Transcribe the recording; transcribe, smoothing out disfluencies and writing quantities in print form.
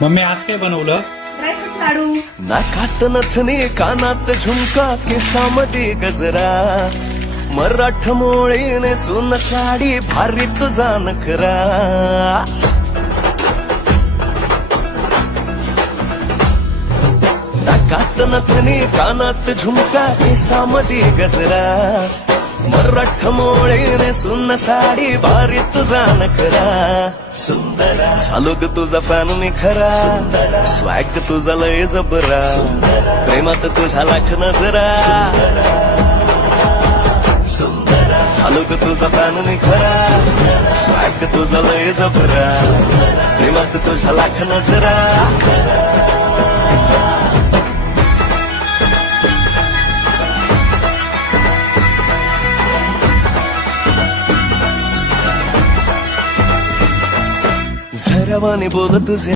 Mummy आज काय बनवलं? ड्रायफ्रूट लाडू. नाकात नथनी कानात झुमका केसामध्ये गजरा मराठ मोळीने सुन साडी भारी तुझा नखरा नाकात नथनी कानात झुमका केसामध्ये गजरा मराठ मोळीने सुन साडी भारी तुझा नखरा सुंदर झालो ग तुझा फॅन मी खरा स्वॅग तुझा लय जबरा प्रेमात तुझा लाख नजरा झालो ग तुझा फॅन मी खरा स्वॅग तुझा लय जबरा प्रेमात तुझा लाख नजरा झरवाने बोल तुझे